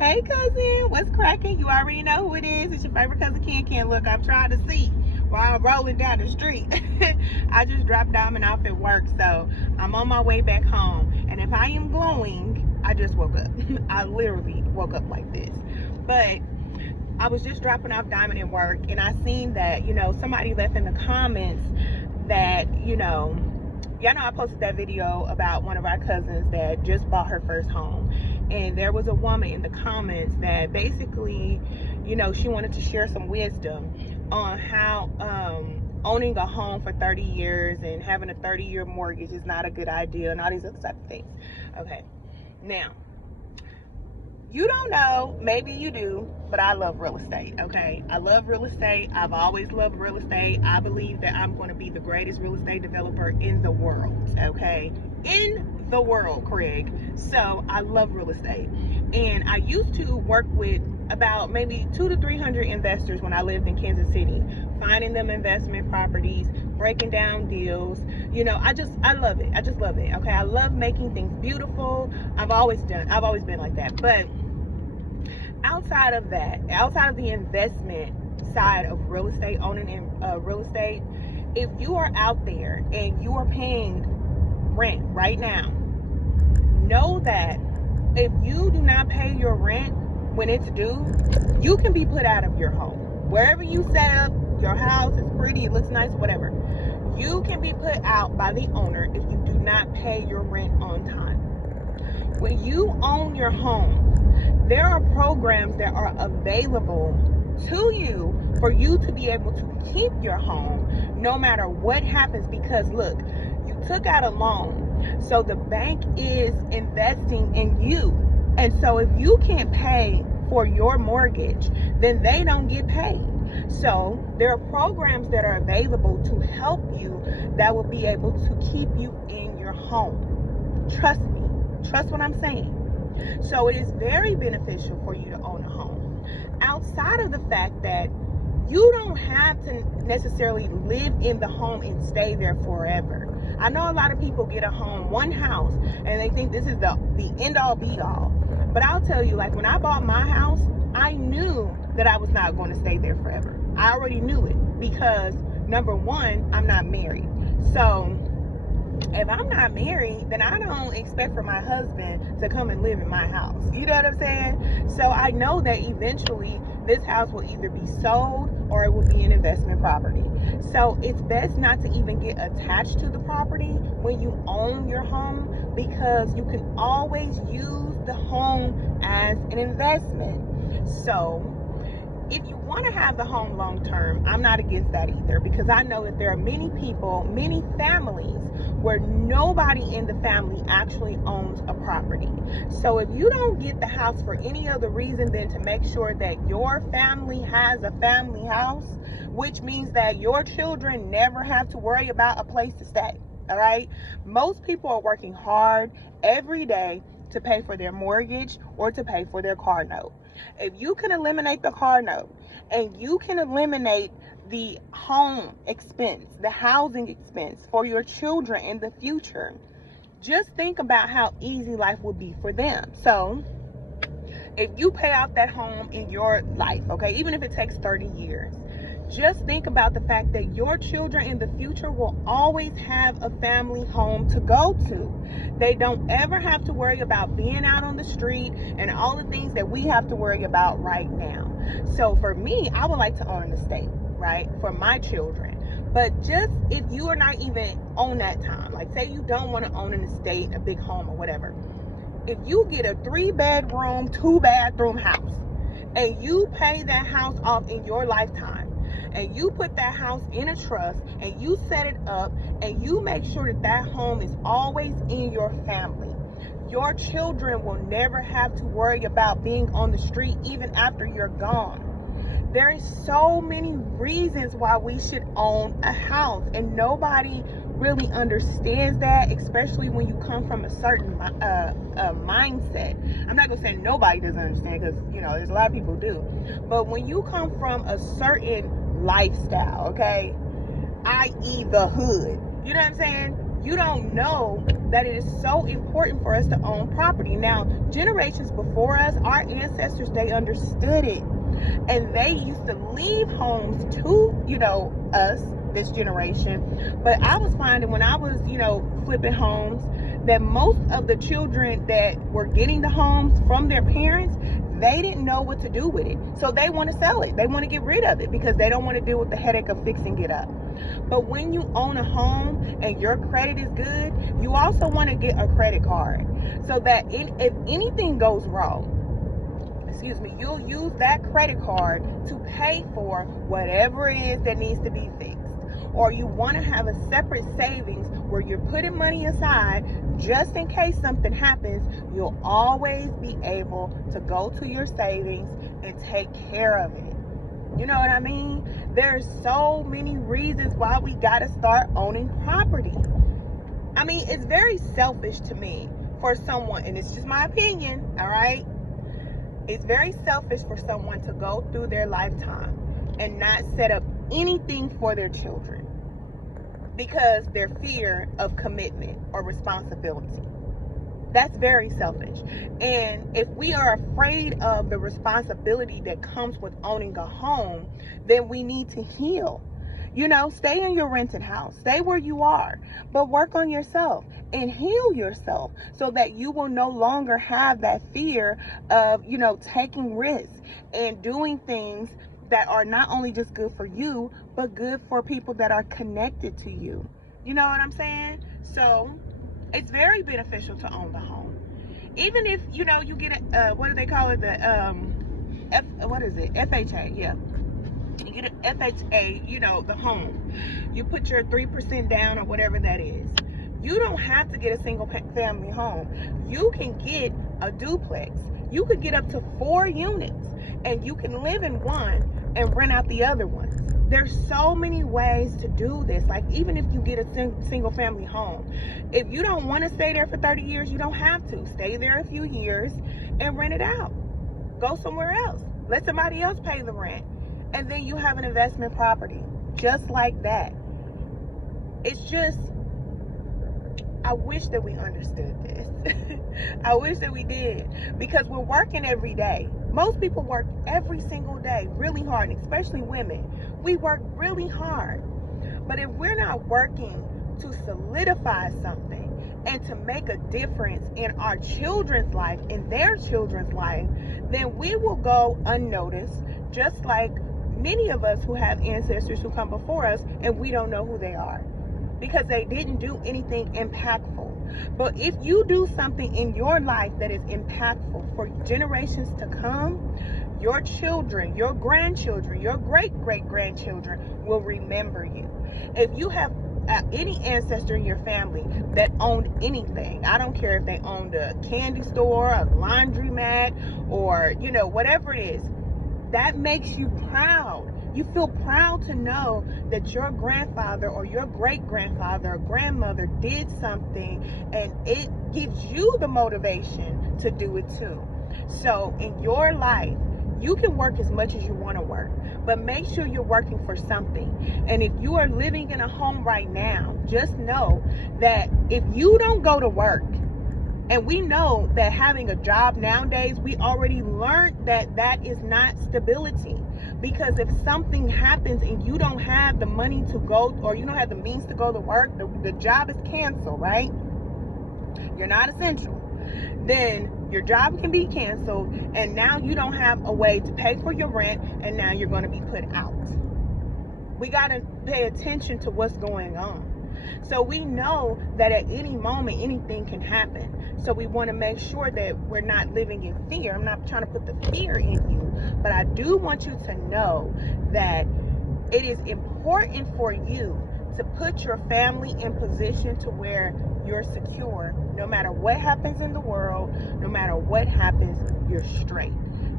Hey cousin, what's cracking? You already know who it is. It's your favorite cousin Ken. Look, I'm trying to see while I'm rolling down the street. I just dropped Diamond off at work, so I'm on my way back home. And if I am glowing, I just woke up. I literally woke up like this. But I was just dropping off Diamond at work, and I seen that, somebody left in the comments that, y'all know I posted that video about one of our cousins that just bought her first home. And there was a woman in the comments that basically, she wanted to share some wisdom on how owning a home for 30 years and having a 30-year mortgage is not a good idea and all these other type of things. Okay, now, you don't know, maybe you do, but I love real estate, okay? I love real estate. I've always loved real estate. I believe that I'm going to be the greatest real estate developer in the world, okay? In the world, Craig. So I love real estate. And I used to work with about maybe 200 to 300 investors when I lived in Kansas City, finding them investment properties, breaking down deals. I love it. I just love it, okay? I love making things beautiful. I've always been like that. But outside of the investment side of real estate, owning in real estate, if you are out there and you are paying rent right now, know that if you do not pay your rent when it's due, you can be put out of your home. Wherever you set up your house, it's pretty, it looks nice, whatever, you can be put out by the owner if you do not pay your rent on time. When you own your home, there are programs that are available to you for you to be able to keep your home no matter what happens, because look, you took out a loan, so the bank is investing in you. And so if you can't pay for your mortgage, then they don't get paid. So there are programs that are available to help you that will be able to keep you in your home. Trust me. Trust what I'm saying. So it is very beneficial for you to own a home. Outside of the fact that you don't have to necessarily live in the home and stay there forever. I know a lot of people get a home, one house, and they think this is the end all be all. But I'll tell you, like when I bought my house, I knew that I was not going to stay there forever. I already knew it because, number one, I'm not married. So if I'm not married, then I don't expect for my husband to come and live in my house. You know what I'm saying? So I know that eventually this house will either be sold or it will be an investment property. So it's best not to even get attached to the property when you own your home, because you can always use the home as an investment. So if you want to have the home long term, I'm not against that either, because I know that there are many people, many families where nobody in the family actually owns a property. So if you don't get the house for any other reason than to make sure that your family has a family house, which means that your children never have to worry about a place to stay, all right? Most people are working hard every day to pay for their mortgage or to pay for their car note. If you can eliminate the car note and you can eliminate the home expense, the housing expense for your children in the future, just think about how easy life would be for them. So if you pay off that home in your life, okay, even if it takes 30 years, just think about the fact that your children in the future will always have a family home to go to. They don't ever have to worry about being out on the street and all the things that we have to worry about right now. So for me, I would like to own an estate, right, for my children. But just if you are not even on that time, like say you don't want to own an estate, a big home or whatever, if you get a 3-bedroom, 2-bathroom house and you pay that house off in your lifetime, and you put that house in a trust and you set it up and you make sure that that home is always in your family, your children will never have to worry about being on the street even after you're gone. There is so many reasons why we should own a house, and nobody really understands that, especially when you come from a certain mindset. I'm not gonna say nobody doesn't understand, because there's a lot of people who do, but when you come from a certain lifestyle, okay, i.e. the hood, you know what I'm saying, You don't know that it is so important for us to own property. Now, generations before us, our ancestors, they understood it. And they used to leave homes to, us, this generation. But I was finding when I was, flipping homes, that most of the children that were getting the homes from their parents, they didn't know what to do with it. So they want to sell it. They want to get rid of it because they don't want to deal with the headache of fixing it up. But when you own a home and your credit is good, you also want to get a credit card so that if anything goes wrong, you'll use that credit card to pay for whatever it is that needs to be fixed. Or you want to have a separate savings where you're putting money aside just in case something happens. You'll always be able to go to your savings and take care of it. You know what I mean? There's so many reasons why we got to start owning property. I mean, it's very selfish to me for someone, and it's just my opinion, all right? It's very selfish for someone to go through their lifetime and not set up anything for their children because their fear of commitment or responsibility. That's very selfish. And if we are afraid of the responsibility that comes with owning a home, then we need to heal. Stay in your rented house, stay where you are, but work on yourself and heal yourself so that you will no longer have that fear of, taking risks and doing things that are not only just good for you, but good for people that are connected to you. You know what I'm saying? So it's very beneficial to own the home. Even if, you get what do they call it? The FHA, yeah. You get an FHA, the home. You put your 3% down or whatever that is. You don't have to get a single family home. You can get a duplex. You could get up to 4 units and you can live in one and rent out the other ones. There's so many ways to do this. Like, even if you get a single family home, if you don't want to stay there for 30 years, you don't have to. Stay there a few years and rent it out. Go somewhere else. Let somebody else pay the rent. And then you have an investment property. Just like that. It's just, I wish that we understood this. I wish that we did. Because we're working every day. Most people work every single day really hard, especially women. We work really hard. But if we're not working to solidify something and to make a difference in our children's life, in their children's life, then we will go unnoticed, just like many of us who have ancestors who come before us and we don't know who they are because they didn't do anything impactful. But if you do something in your life that is impactful for generations to come, your children, your grandchildren, your great-great-grandchildren will remember you. If you have any ancestor in your family that owned anything, I don't care if they owned a candy store, a laundromat, or, whatever it is, that makes you proud. You feel proud to know that your grandfather or your great-grandfather or grandmother did something, and it gives you the motivation to do it too. So in your life, you can work as much as you want to work, but make sure you're working for something. And if you are living in a home right now, just know that if you don't go to work, and we know that having a job nowadays, we already learned that that is not stability. Because if something happens and you don't have the money to go, or you don't have the means to go to work, the job is canceled, right? You're not essential. Then your job can be canceled, and now you don't have a way to pay for your rent, and now you're going to be put out. We got to pay attention to what's going on. So we know that at any moment, anything can happen. So we want to make sure that we're not living in fear. I'm not trying to put the fear in you, but I do want you to know that it is important for you to put your family in position to where you're secure. No matter what happens in the world, no matter what happens, you're straight.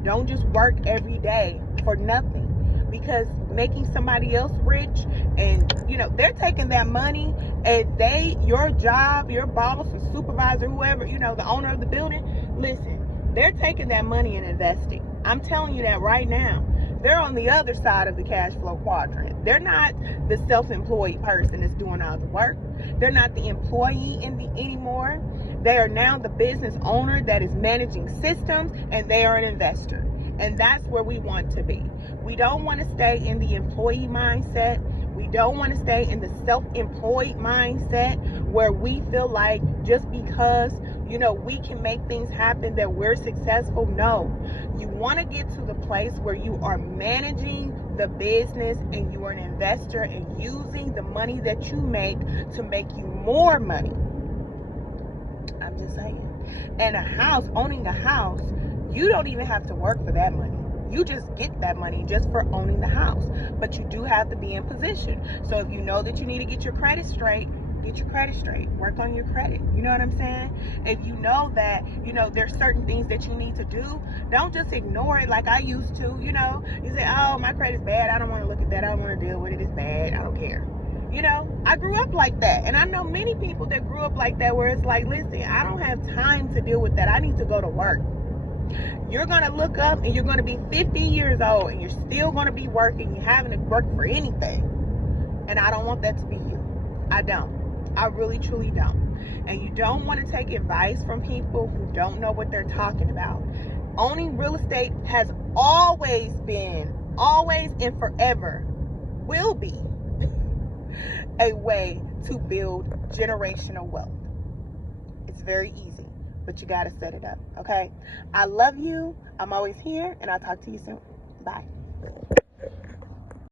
Don't just work every day for nothing. Because making somebody else rich, and they're taking that money, and your job, your boss, or supervisor, whoever, the owner of the building, listen, they're taking that money and investing. I'm telling you that right now. They're on the other side of the cash flow quadrant. They're not the self-employed person that's doing all the work. They're not the employee anymore. They are now the business owner that is managing systems, and they are an investor. And that's where we want to be. We don't want to stay in the employee mindset. We don't want to stay in the self-employed mindset where we feel like just because, we can make things happen that we're successful. No, you want to get to the place where you are managing the business and you are an investor and using the money that you make to make you more money. I'm just saying. And owning a house, you don't even have to work for that money. You just get that money just for owning the house. But you do have to be in position. So if you know that you need to get your credit straight, get your credit straight. Work on your credit. You know what I'm saying? If you know that, there's certain things that you need to do, don't just ignore it like I used to. You say, oh, my credit's bad. I don't want to look at that. I don't want to deal with it. It's bad. I don't care. I grew up like that. And I know many people that grew up like that where it's like, listen, I don't have time to deal with that. I need to go to work. You're going to look up and you're going to be 50 years old and you're still going to be working. You're having to work for anything. And I don't want that to be you. I don't. I really, truly don't. And you don't want to take advice from people who don't know what they're talking about. Owning real estate has always and forever will be a way to build generational wealth. It's very easy, but you got to set it up, okay? I love you. I'm always here, and I'll talk to you soon. Bye.